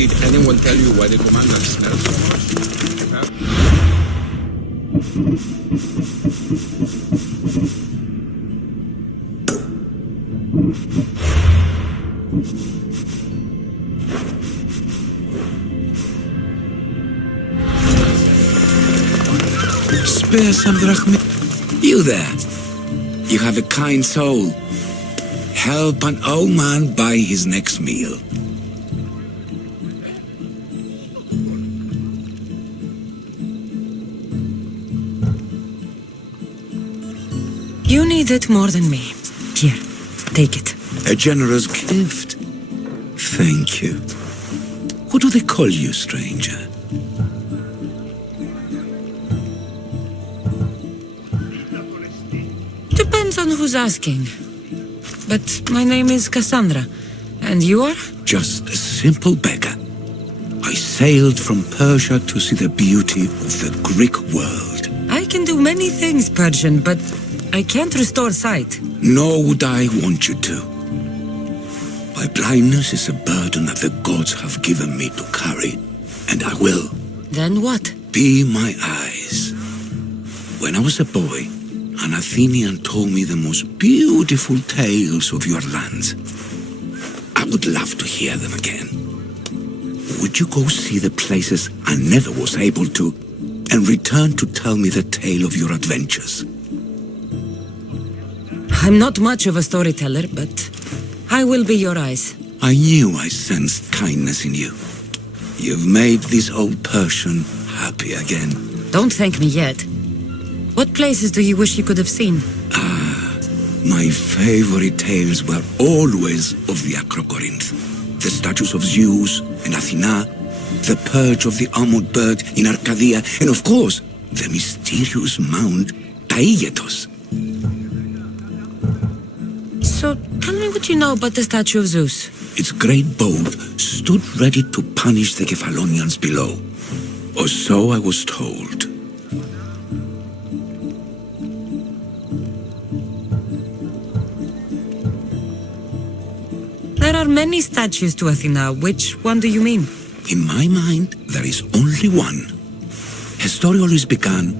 Did anyone tell you why the commandant smells so much? Spare some drachma. You there. You have a kind soul. Help an old man buy his next meal. You need it more than me. Here, take it. A generous gift. Thank you. What do they call you, stranger? Depends on who's asking. But my name is Kassandra. And you are? Just a simple beggar. I sailed from Persia to see the beauty of the Greek world. I can do many things, Persian, but I can't restore sight. Nor would I want you to. My blindness is a burden that the gods have given me to carry, and I will. Then what? Be my eyes. When I was a boy, an Athenian told me the most beautiful tales of your lands. I would love to hear them again. Would you go see the places I never was able to, and return to tell me the tale of your adventures? I'm not much of a storyteller, but I will be your eyes. I knew I sensed kindness in you. You've made this old Persian happy again. Don't thank me yet. What places do you wish you could have seen? My favorite tales were always of the Acrocorinth. The statues of Zeus and Athena, the perch of the armored bird in Arcadia, and of course, the mysterious mound Taigetos. So, tell me what you know about the statue of Zeus. Its great bolt stood ready to punish the Kephalonians below. Or so I was told. There are many statues to Athena. Which one do you mean? In my mind, there is only one. Her story always began.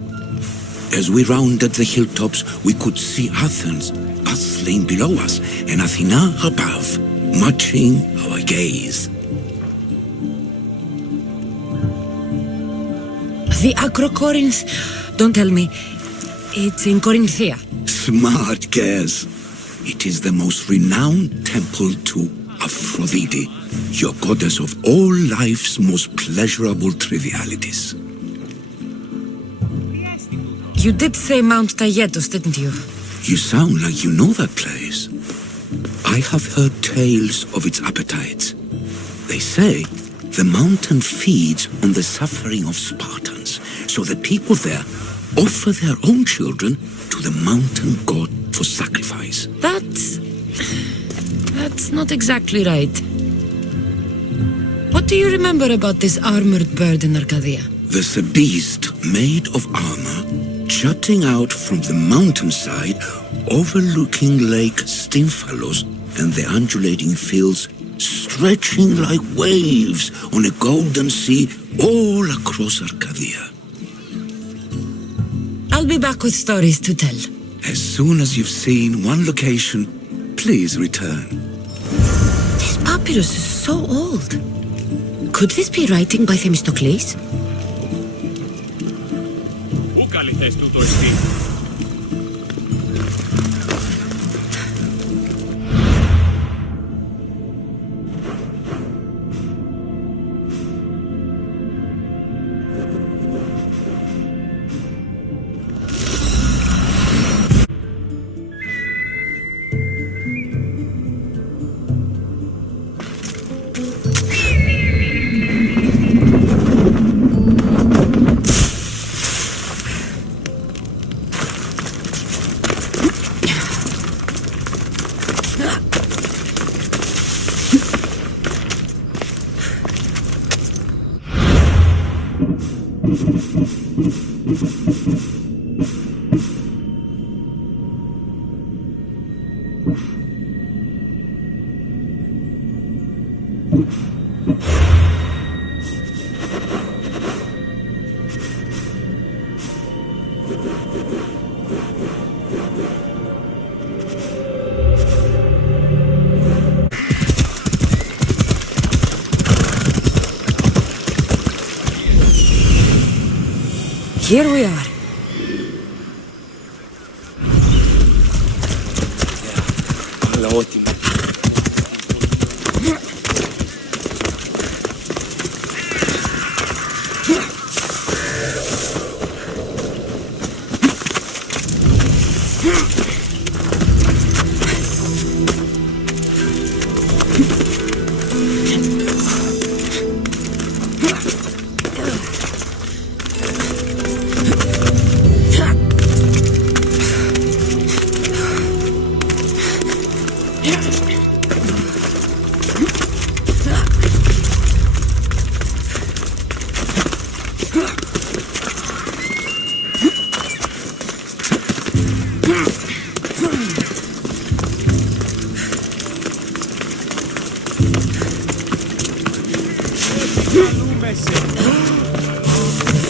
As we rounded the hilltops, we could see Athens bustling below us and Athena above, matching our gaze. The Acrocorinth? Don't tell me. It's in Corinthia. Smart guess. It is the most renowned temple to Aphrodite, your goddess of all life's most pleasurable trivialities. You did say Mount Taygetos, didn't you? You sound like you know that place. I have heard tales of its appetites. They say the mountain feeds on the suffering of Spartans, so the people there offer their own children to the mountain god for sacrifice. That's not exactly right. What do you remember about this armored bird in Arcadia? There's a beast made of armor jutting out from the mountainside, overlooking Lake Stymphalos and the undulating fields stretching like waves on a golden sea all across Arcadia. I'll be back with stories to tell. As soon as you've seen one location, please return. This papyrus is so old. Could this be writing by Themistocles? Πού καλυθές τούτο εστί? Here we are.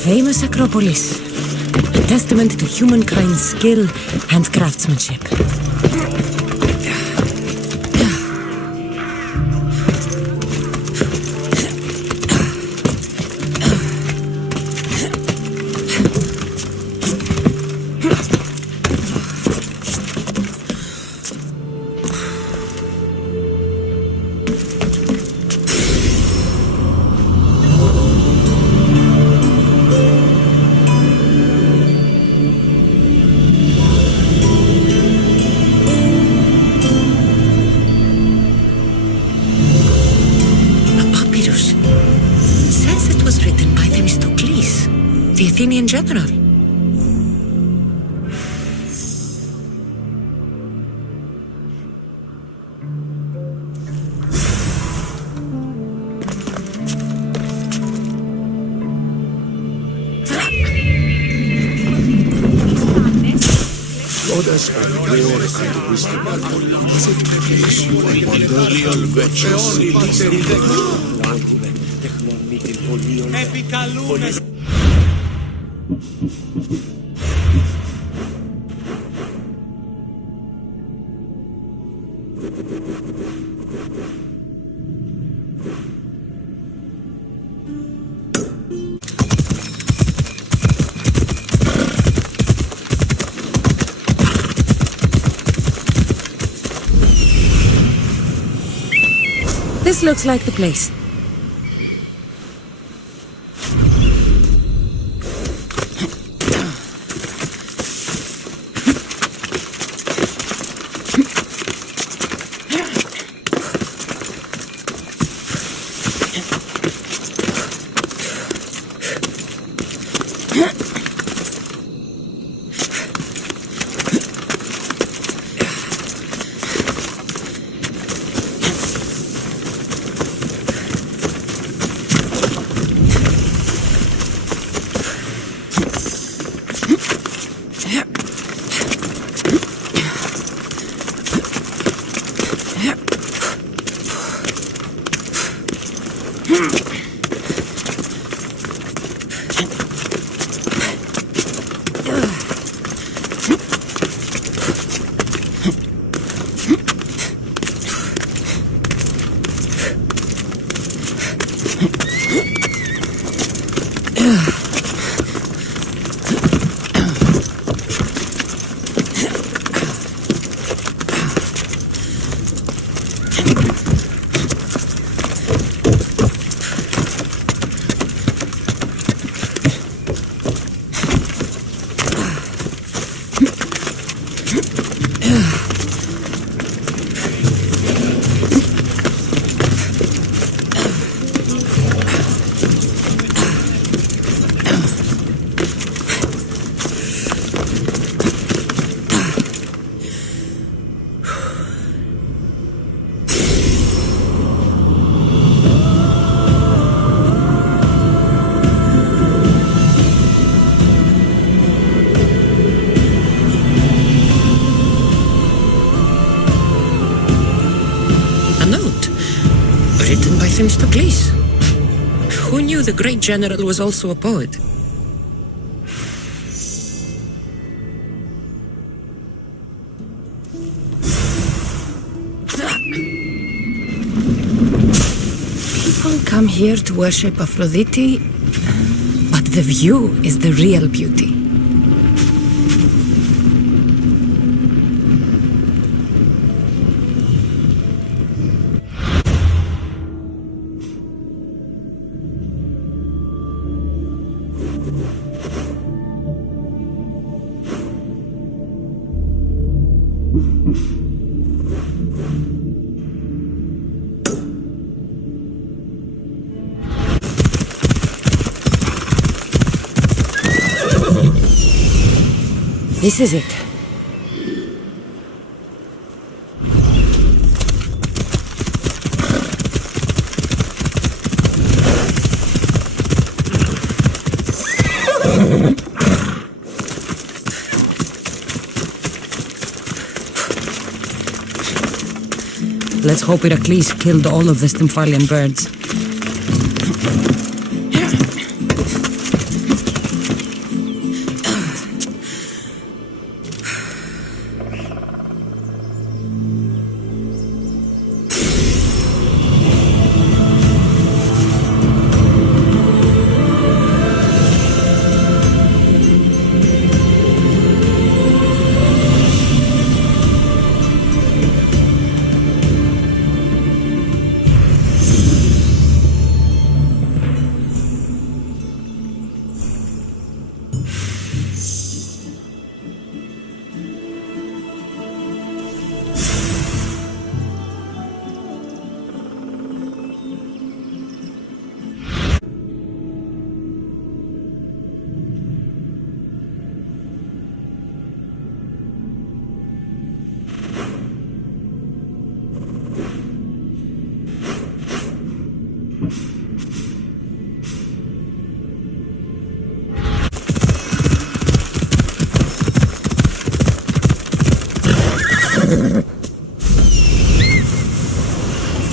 Famous Acropolis, a testament to humankind's skill and craftsmanship. The Athenian general. Goddess of war and wisdom, does it please you and wonder how virtuous? This looks like the place. Written by Themistocles. Who knew the great general was also a poet? People come here to worship Aphrodite, but The view is the real beauty. This is it. Let's hope Heracles killed all of the Stymphalian birds.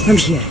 I'm here.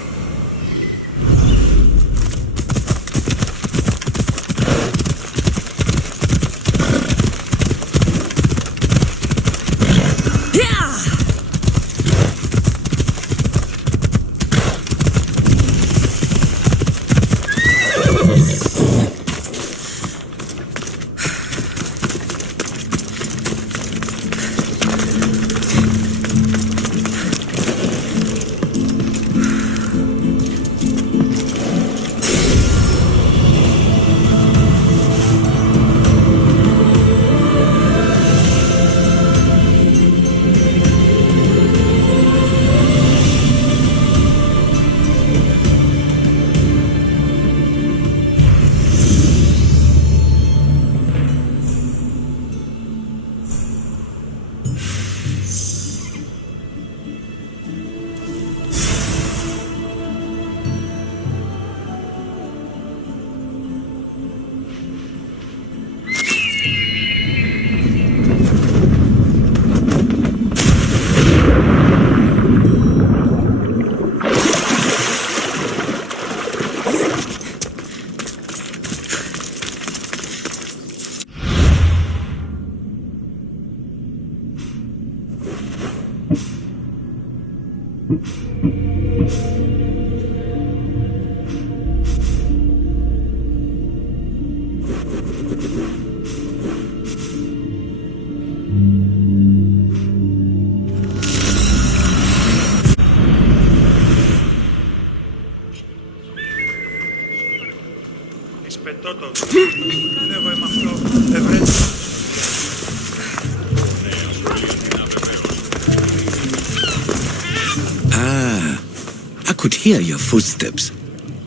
I could hear your footsteps.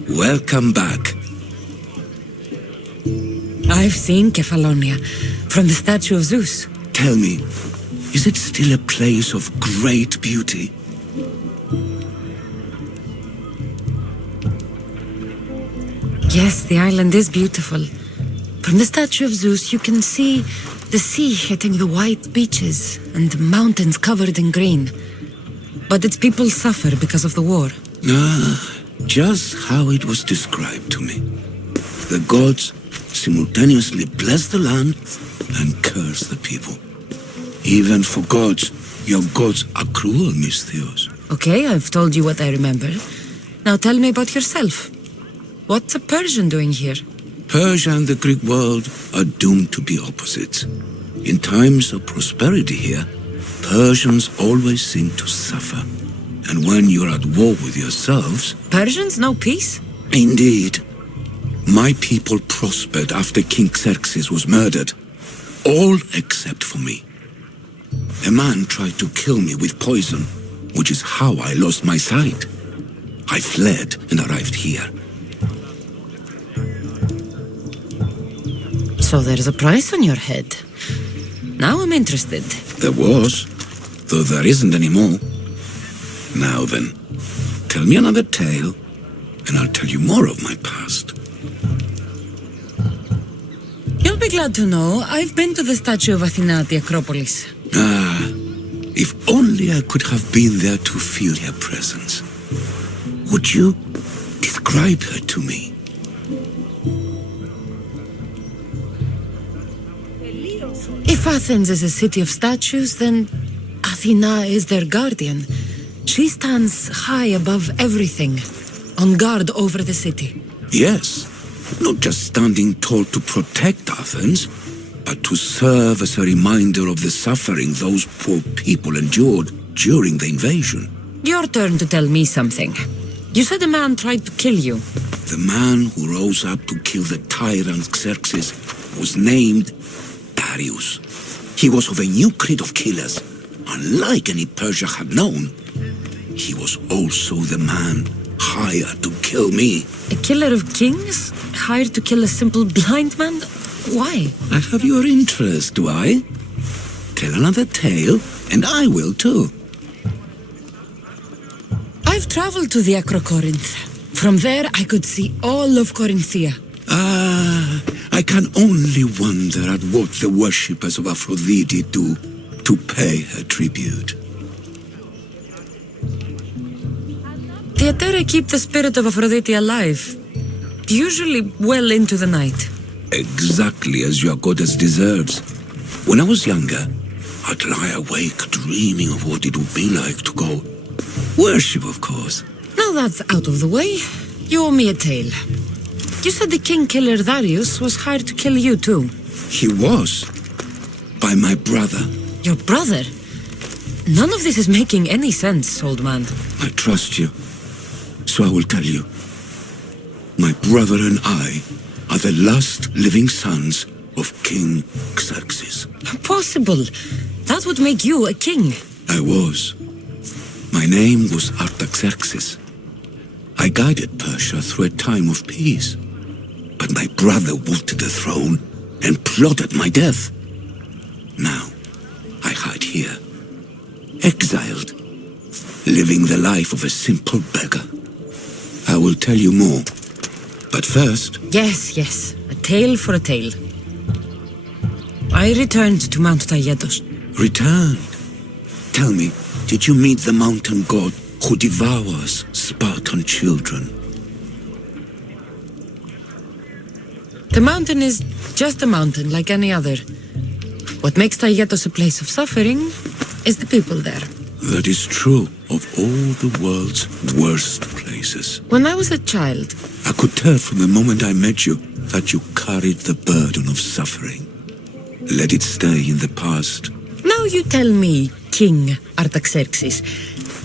Welcome back. I've seen Kefalonia from the statue of Zeus. Tell me, is it still a place of great beauty? Yes, the island is beautiful. From the statue of Zeus, you can see the sea hitting the white beaches and the mountains covered in green. But its people suffer because of the war. Just how it was described to me. The gods simultaneously bless the land and curse the people. Even for gods, your gods are cruel, Miss Theos. Okay, I've told you what I remember. Now tell me about yourself. What's a Persian doing here? Persia and the Greek world are doomed to be opposites. In times of prosperity here, Persians always seem to suffer. And when you're at war with yourselves... Persians know peace? Indeed. My people prospered after King Xerxes was murdered. All except for me. A man tried to kill me with poison, which is how I lost my sight. I fled and arrived here. So there's a price on your head. Now I'm interested. There was, though there isn't anymore. Now then, tell me another tale, and I'll tell you more of my past. You'll be glad to know I've been to the statue of Athena at the Acropolis. Ah, if only I could have been there to feel her presence. Would you describe her to me? If Athens is a city of statues, then Athena is their guardian. She stands high above everything, on guard over the city. Yes, not just standing tall to protect Athens, but to serve as a reminder of the suffering those poor people endured during the invasion. Your turn to tell me something. You said a man tried to kill you. The man who rose up to kill the tyrant Xerxes was named Darius. He was of a new creed of killers, unlike any Persia had known. He was also the man hired to kill me. A killer of kings? Hired to kill a simple blind man? Why? I have your interest, do I? Tell another tale, and I will too. I've traveled to the Acrocorinth. From there, I could see all of Corinthia. Ah, I can only wonder at what the worshippers of Aphrodite do to pay her tribute. The Atera keep the spirit of Aphrodite alive, usually well into the night. Exactly as your goddess deserves. When I was younger, I'd lie awake dreaming of what it would be like to go worship, of course. Now that's out of the way, you owe me a tale. You said the king killer Darius was hired to kill you too. He was. By my brother. Your brother? None of this is making any sense, old man. I trust you, so I will tell you. My brother and I are the last living sons of King Xerxes. Impossible. That would make you a king. I was. My name was Artaxerxes. I guided Persia through a time of peace. But my brother wanted the throne and plotted my death. Now, I hide here, exiled, living the life of a simple beggar. I will tell you more. But first... Yes. A tale for a tale. I returned to Mount Taygetos. Returned? Tell me, did you meet the mountain god who devours Spartan children? The mountain is just a mountain like any other. What makes Taygetos a place of suffering is the people there. That is true of all the world's worst places. When I was a child... I could tell from the moment I met you that you carried the burden of suffering. Let it stay in the past. Now you tell me, King Artaxerxes,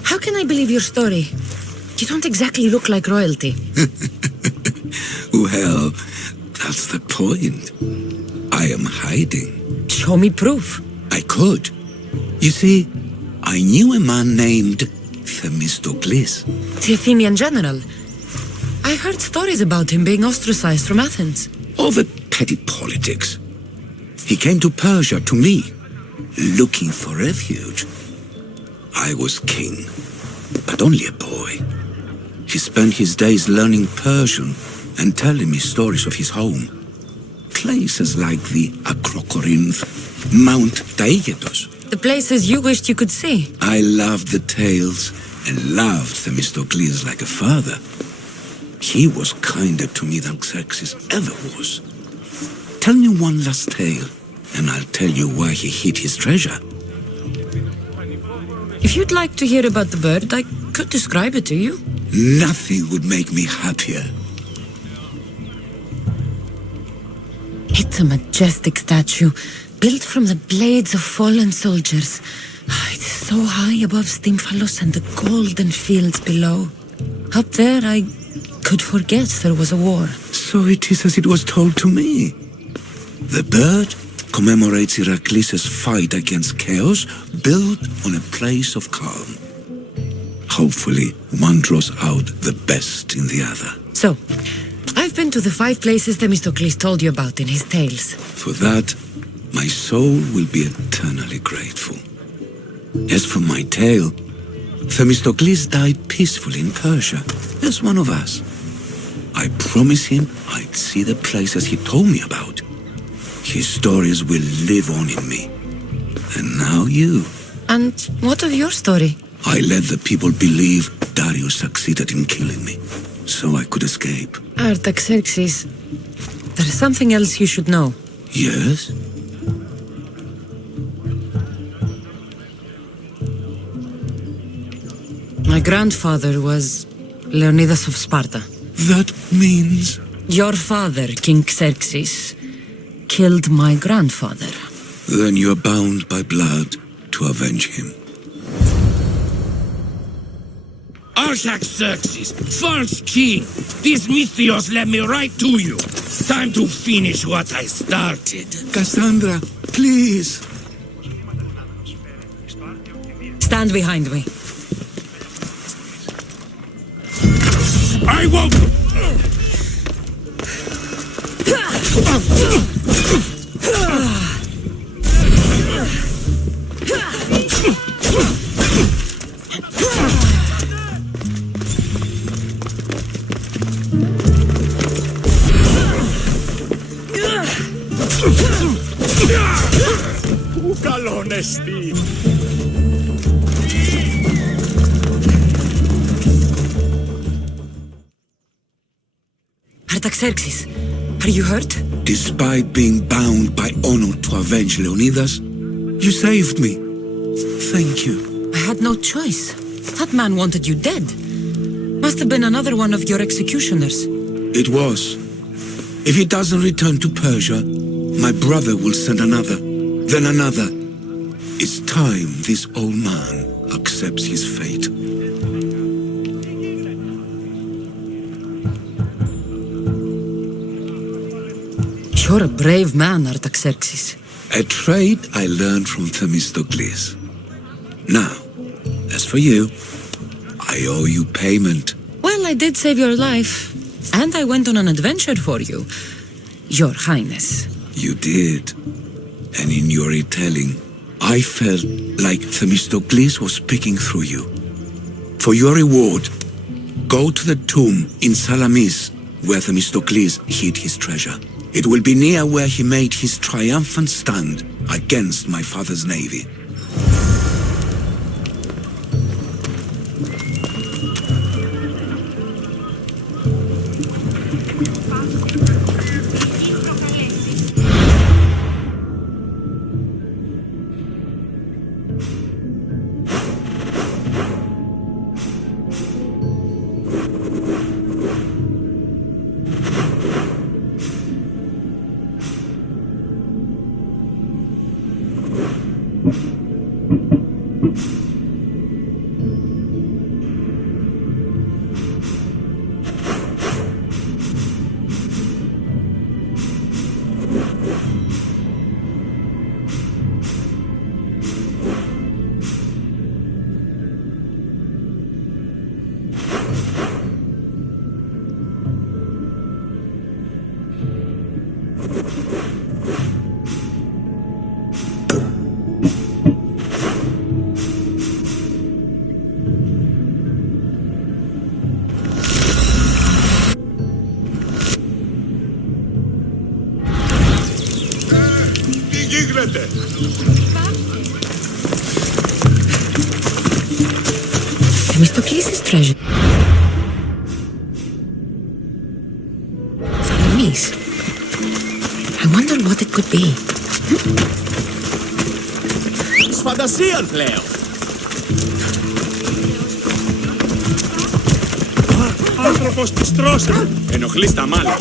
how can I believe your story? You don't exactly look like royalty. Well, that's the point. I am hiding. Show me proof. I could. You see, I knew a man named Themistocles. The Athenian general. I heard stories about him being ostracized from Athens. Over petty politics. He came to Persia to me, looking for refuge. I was king, but only a boy. He spent his days learning Persian and telling me stories of his home. Places like the Acrocorinth, Mount Taygetos. The places you wished you could see. I loved the tales and loved Themistocles like a father. He was kinder to me than Xerxes ever was. Tell me one last tale, and I'll tell you where he hid his treasure. If you'd like to hear about the bird, I could describe it to you. Nothing would make me happier. It's a majestic statue, built from the blades of fallen soldiers. It is so high above Stymphalos and the golden fields below. Up there, I could forget there was a war. So it is as it was told to me. The bird commemorates Heracles' fight against chaos, built on a place of calm. Hopefully, one draws out the best in the other. So, I've been to the 5 places Themistocles told you about in his tales. For that, my soul will be eternally grateful. As for my tale, Themistocles died peacefully in Persia, as one of us. I promised him I'd see the places he told me about. His stories will live on in me. And now you. And what of your story? I let the people believe Darius succeeded in killing me, so I could escape. Artaxerxes, there's something else you should know. Yes? My grandfather was Leonidas of Sparta. That means... Your father, King Xerxes, killed my grandfather. Then you're bound by blood to avenge him. Artaxerxes, false king, these mythios led me right to you. Time to finish what I started. Kassandra, please! Stand behind me. I won't! Πού καλόν εστί. Artaxerxes, are you hurt? Despite being bound by honor to avenge Leonidas, you saved me. Thank you. I had no choice. That man wanted you dead. Must have been another one of your executioners. It was. If he doesn't return to Persia, my brother will send another, then another. It's time this old man accepts his fate. You're a brave man, Artaxerxes. A trait I learned from Themistocles. Now, as for you, I owe you payment. Well, I did save your life, and I went on an adventure for you, Your Highness. You did. And in your retelling, I felt like Themistocles was speaking through you. For your reward, go to the tomb in Salamis, where Themistocles hid his treasure. It will be near where he made his triumphant stand against my father's navy. γίνεται. Themistocles' treasure. Salamis. I wonder what it could be. Φαντασίαν πλέον. Άνθρωπος της τρώσεων. Ενοχλείς τα μάλλον.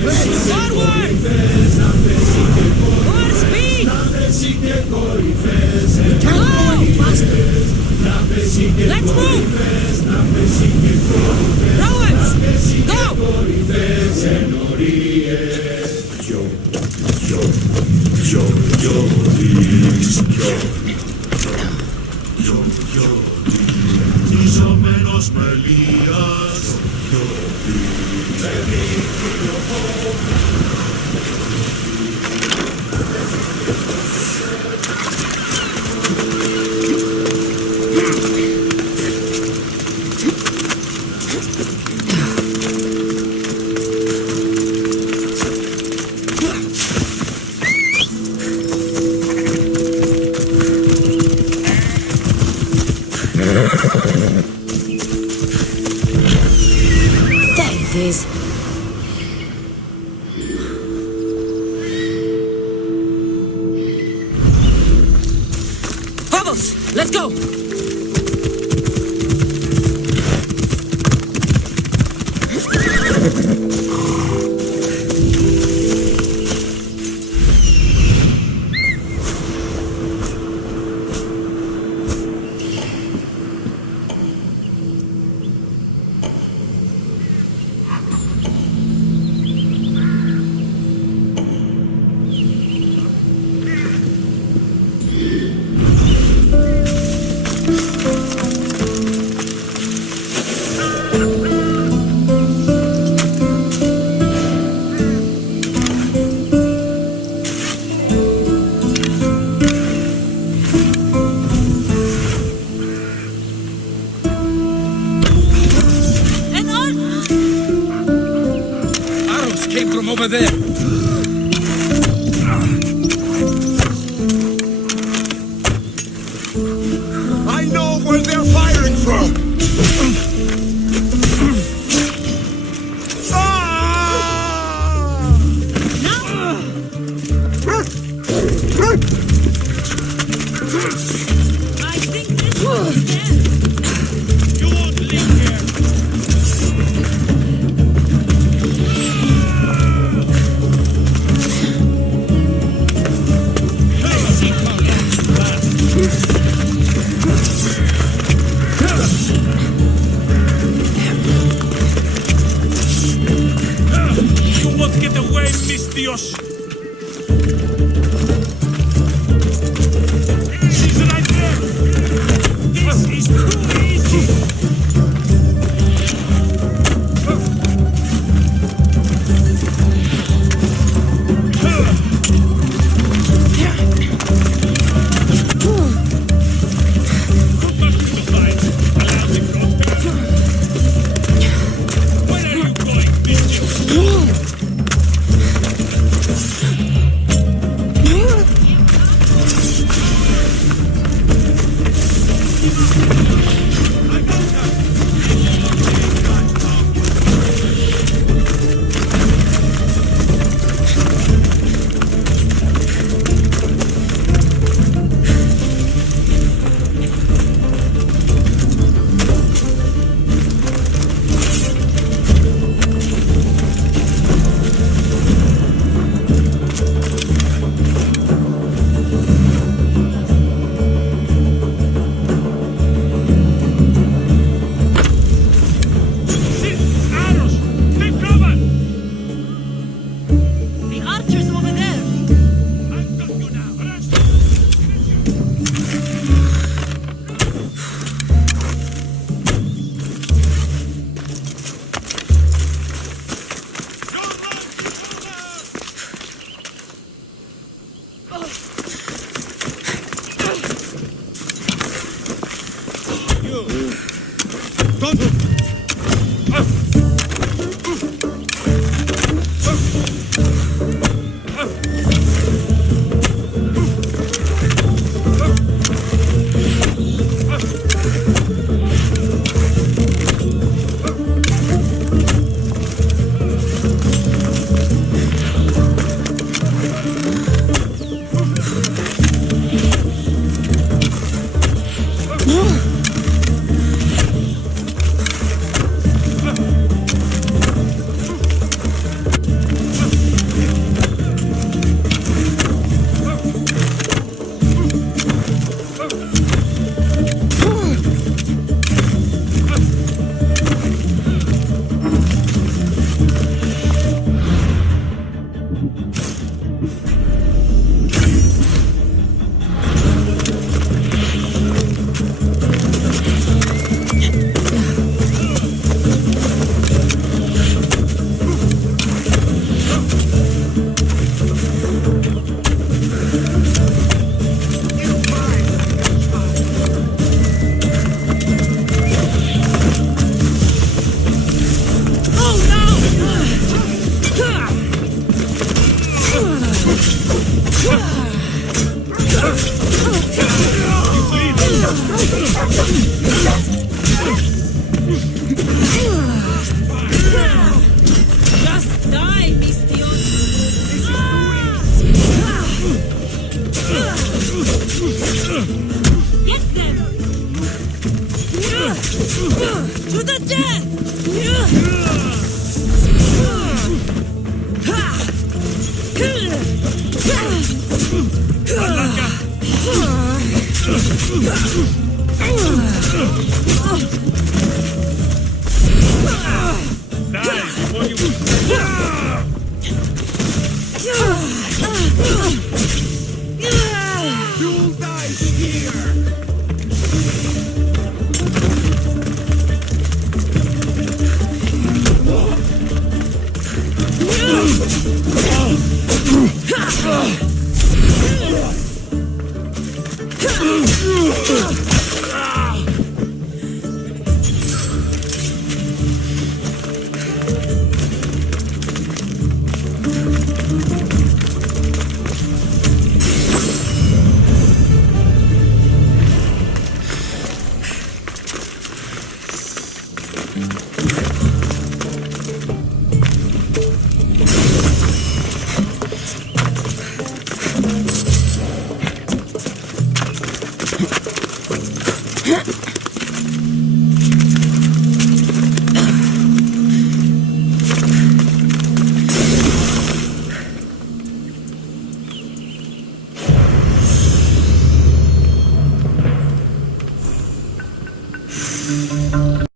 Forward! More speed! Go! Let's move! Rowers! Go! There it is. Vamos! Let's go! Came from over there. I know where they're firing from! I think this one's dead. You won't leave here. You won't get away, Mistios. She's right there. This is too easy. Where are you going, Mistios? Just die, Mistion! Get them! To the You'll die here!